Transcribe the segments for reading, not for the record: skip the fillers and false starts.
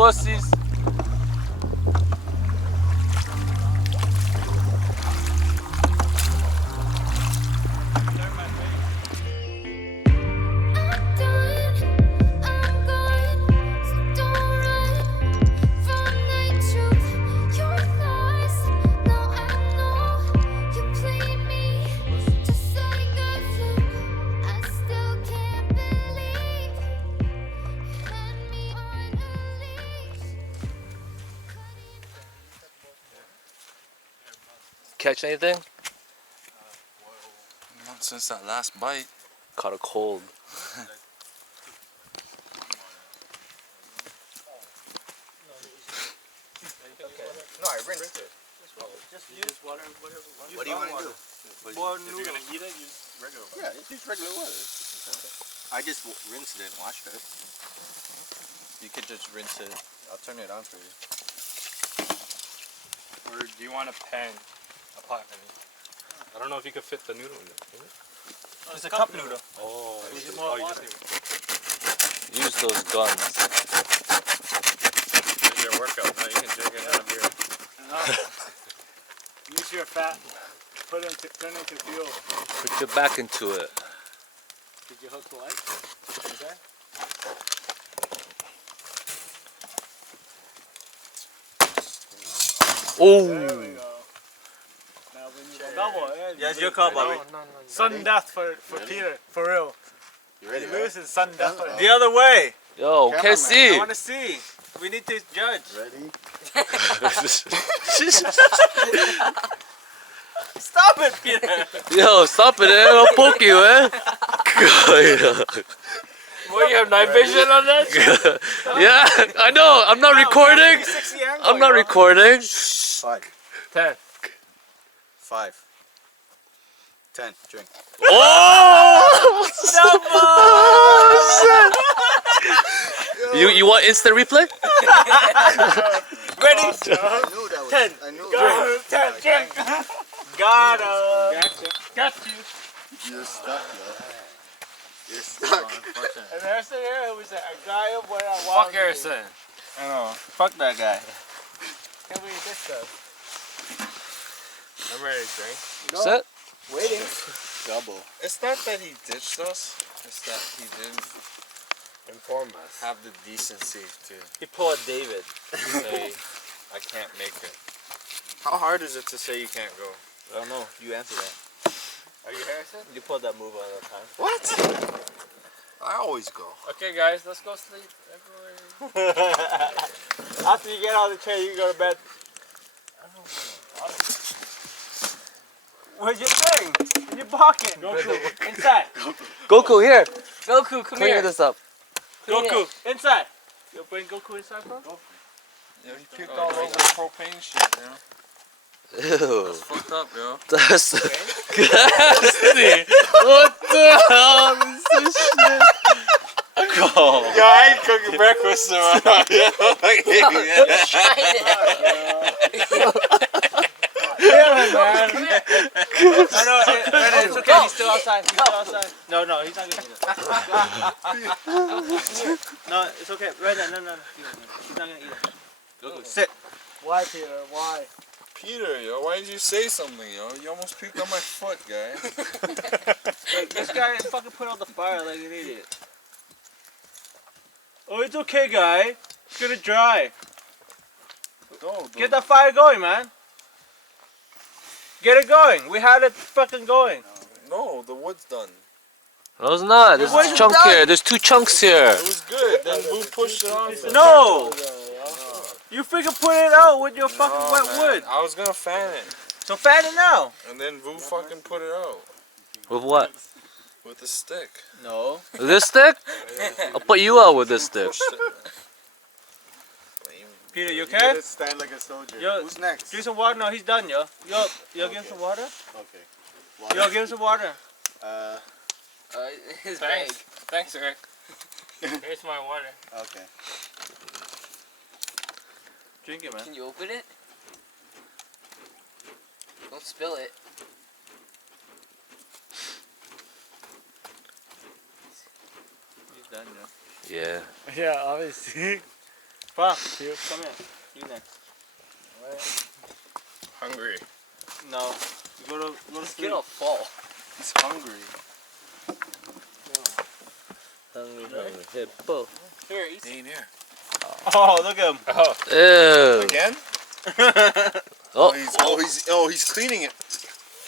pussies. Catch anything? Not since that last bite. Caught a cold. No, I rinsed it. Just use water, whatever. What do you want to do? Boiled noodle. If you're gonna eat it, use regular water. Yeah, just use regular water. I just rinsed it and washed it. You could just rinse it. I'll turn it on for you. Or do you want a pan? A pot, I mean. I don't know if you could fit the noodle in there. Can you? It's a cup noodle. Oh, You just you boil just water. need Use those guns. It's your workout. Now you can drink it out of here. Use your fat. Turn it into fuel. Put your back into it. Did you hook the light? Okay. Oh! There we go. Now we need a double. Yeah, it's your call, Bobby. Sudden death for Peter. For real. You ready? Lewis is sudden death for him. The other way. Yo, can't I see. want to see. We need to judge. Ready? Stop it, Peter. Yo, stop it, eh? I'll poke you, eh? What, you have night vision on that? Yeah, I know. I'm not recording. 360 angle, I'm not yo. recording. 5. 10. 5. 10. Drink. Oh! You want instant replay? Ready? I knew that was. 10. I knew Drink. Got him. Got you. You're stuck, yo. You're stuck. And Harrison here, it was a guy up where I Fuck walked. Harrison. I know. Fuck that guy. Can we this stuff? I'm ready to drink. Set? Waiting. Double. It's not that he ditched us. It's that he didn't Inform us. have the decency to He pulled David. say, I can't make it. How hard is it to say you can't go? I don't know. You answer that. Are you Harrison? You pulled that move all the time. What? I always go. Okay, guys, let's go sleep. Everybody. After you get out of the chair, you go to bed. Where's your thing? In your pocket. Goku. Inside. Goku, here. Goku, come Clean this up. Goku, inside. You bring Goku inside, bro? Yeah, he puked all over the propane shit, you know? Ew. Fucked up, yo. That's nasty. What the hell is this shit? Go. Yo, I ain't cooking breakfast tomorrow. No, it's okay. He's still outside. He's still outside. No, he's not gonna eat it. No, it's okay. Right there. No. He's not gonna eat it. Goku, sit. Why, Peter? Why? Peter, yo, why did you say something, yo? You almost puked on my foot, guy. Hey, this guy fucking put out the fire like an idiot. Oh, it's okay, guy. It's gonna dry. No, Get that fire going, man. Get it going. We had it fucking going. No, the wood's done. No, it's not. There's What a is chunk done? here. There's 2 chunks here. It was good. Then Boo pushed it on. No! You freaking put it out with your fucking wet wood. I was gonna fan it. So fan it now. And then Boo fucking put it out. With what? With a stick. No. With this stick? I'll put you out with this stick. Pushed it. Peter, you okay? Stand like a soldier. Yo, Who's next? give me some water. No, he's done, yo. Yo, give him some water. Okay. Yo, give him some water. His bag. Thanks, Eric. Here's my water. Okay. Drink it, man. Can you open it? Don't spill it. He's done, yo. Yeah. Yeah, obviously. Pa, here, come here. You next. Hungry. No. You go to sleep. fall. He's hungry. Hungry hippo. Here, eat. He ain't here. Oh, look at him. Ew. Again? Oh, He's cleaning it.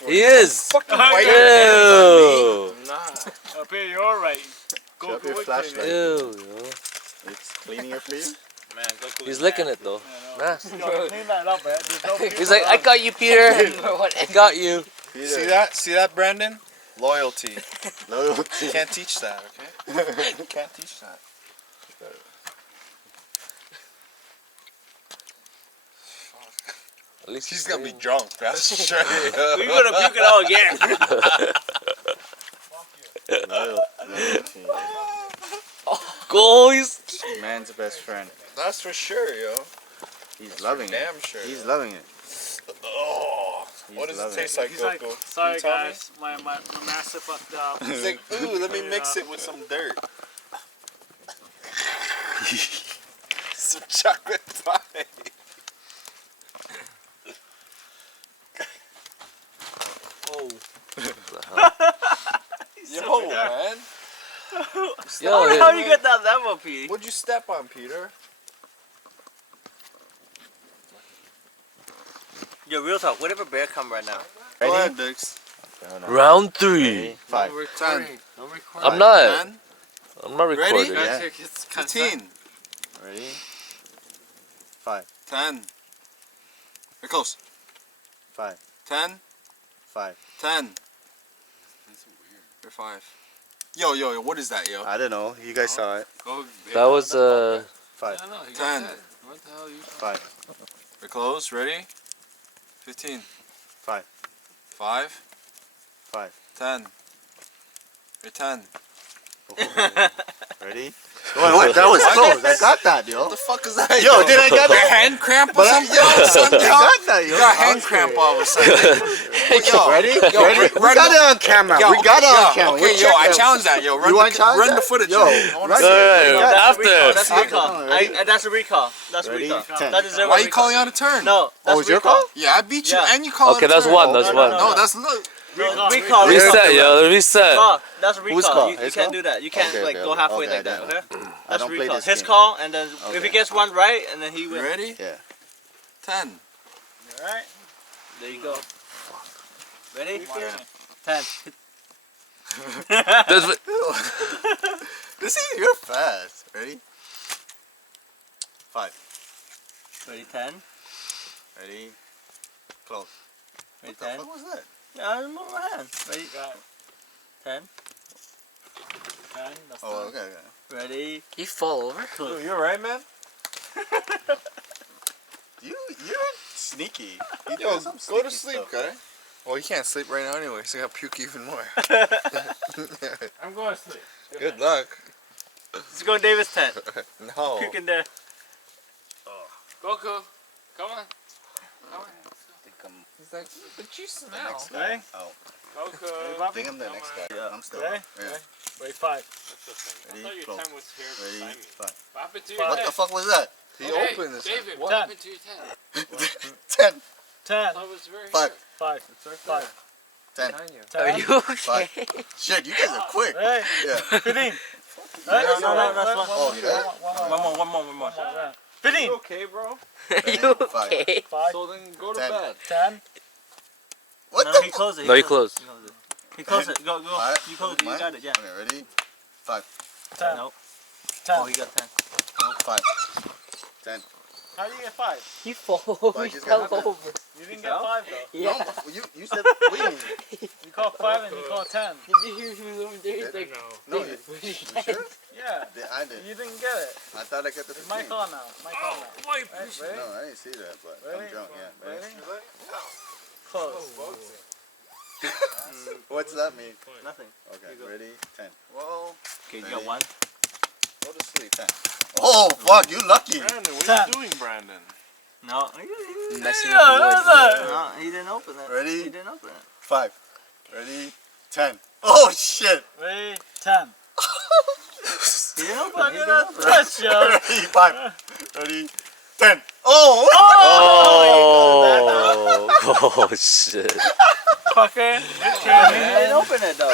he is. Fucking white. Ew. Nah. Up here, you're alright. Go Shut your away, flashlight. Ew. It's cleaning it for you? Man, go clean He's that. licking it though. Nice. You gotta clean that up, man. There's no He's like, I got you, Peter. I got you. Peter. See that? See that, Brandon? Loyalty. Loyalty. You can't teach that, okay? You can't teach that. At least He's gonna be drunk. That's straight. We're gonna puke it out again. Loyalty. Goals. Man's best friend. That's for sure, yo. He's loving it. Damn sure. He's loving it. Oh, He's what does it loving taste like, He's like, Coco? sorry Can you tell me? guys, my master fucked up. He's like, ooh, let me mix it with some dirt. Some chocolate pie. Oh. Yo, man. Yo, How do you get that level, P? What'd you step on, Peter? Yo, real talk. What if a bear come right now? Go ahead, Dix. round 3. 5. 10. I'm not. 10. I'm not Ready? recording. Yeah. 15. Ready? 5. 10. You're close. 5. 10. 5. 10. You're 5. Yo, what is that, yo? I don't know. You guys saw it. That was 5. 10. 5. You're close. Ready? 15. 5. 5. 5. 10. You're 10. Ready? Wait, that was close. I got that, yo. What the fuck is that? Yo, did I get Your it? hand cramp or But something? I Son, yo. got that, yo. You got hand cramp all of a sudden. Yo, Ready? Yo, Ready? We run got the- it on camera. Yo, We got it on yo, camera. Okay, We'll yo, check I that. challenge that, yo. Run, You want to challenge run that? the footage. Yo, I wanna run see it. it. Alright, after. That's a recall. Ready? That's a recall. That's a Ready? recall. 10. That is a Why are you recall. calling out a turn? No, that's Oh, it's your recall. call? Yeah, I beat you Yeah. and you call Okay, out a that's turn. one. That's No, one. no, No, that's look. Recall. Reset, yo. Reset. Recall. That's a recall. Whose call? You His can't call? do that. You can't Okay, like okay, go halfway okay, like that. I Okay. I That's don't play recall. this His game. call, and then if Okay. he gets one right, and then he You wins. ready? Yeah. 10. Alright. There you go. Ready? 10. That's what- This is, you're fast. Ready? 5. Ready? 10. Ready? Close. Ready? What the 10. fuck was that? Yeah, I move my hand. Ready? 10. 10. That's Oh, okay. Ready? You fall over? Close. You alright, man? You're sneaky. You Yo, do some go to sneaky sleep, stuff. guy. Well, you can't sleep right now anyway, so you gotta puke even more. I'm going to sleep. Good luck. Let's go in David's tent. No. Puke in there. Goku, come on. I think I'm He's like, but you the smell. next guy. Oh, Goku. I think I'm the next guy. Yeah. I'm still. Ready? Yeah. Wait, 5. I thought Ready? your Close. time was here Ready? beside me. 5. What happened to your What head? the fuck was that? He Hey, opened this. David, What? what happened to your head? 10. 10. I thought it was very 5. 5. 5. 10. Are you okay? 5. Shit, you guys are quick. Hey, Yeah. 15. No, That's one. Oh, yeah? One more. 15. okay, bro? Are you okay? 5. So then go to 10. bed. 10. What No, the he closed it. No, you close. He closed it. Go. Alright, You closed it. You mine? got it. Yeah. Okay, ready? 5. 10. Nope. 10. Oh, he got 10. 5. 10. How do you get 5? You fall. I You just fell got that. over. You didn't get 5 though. Yeah. No, you said, wait a minute. You called 5 and you called 10. Did you hear he was over there? He's like, No, David, you you sure? Yeah. I did. You didn't get it. I thought I got the It's my 15. call now. My call now. Wait, Ready? No, I didn't see that, but Ready? I'm drunk, yeah. Ready? Close. What's that mean? Nothing. Okay, You go. ready? 10. Well, Okay, you Ready? got 1. go to sleep. 10. Oh, fuck, you lucky. Brandon, what 10. are you doing, Brandon? No. Messing Yeah, up the that's wood. it. No, he didn't open it. Ready? He didn't open it. 5. Ready? 10. Oh, shit. Ready? 10. He didn't open it. He Fucking didn't open it. Yes, yo. Ready? 5. Ready? 10. Oh! Oh, oh shit. Fucker. I didn't open it though.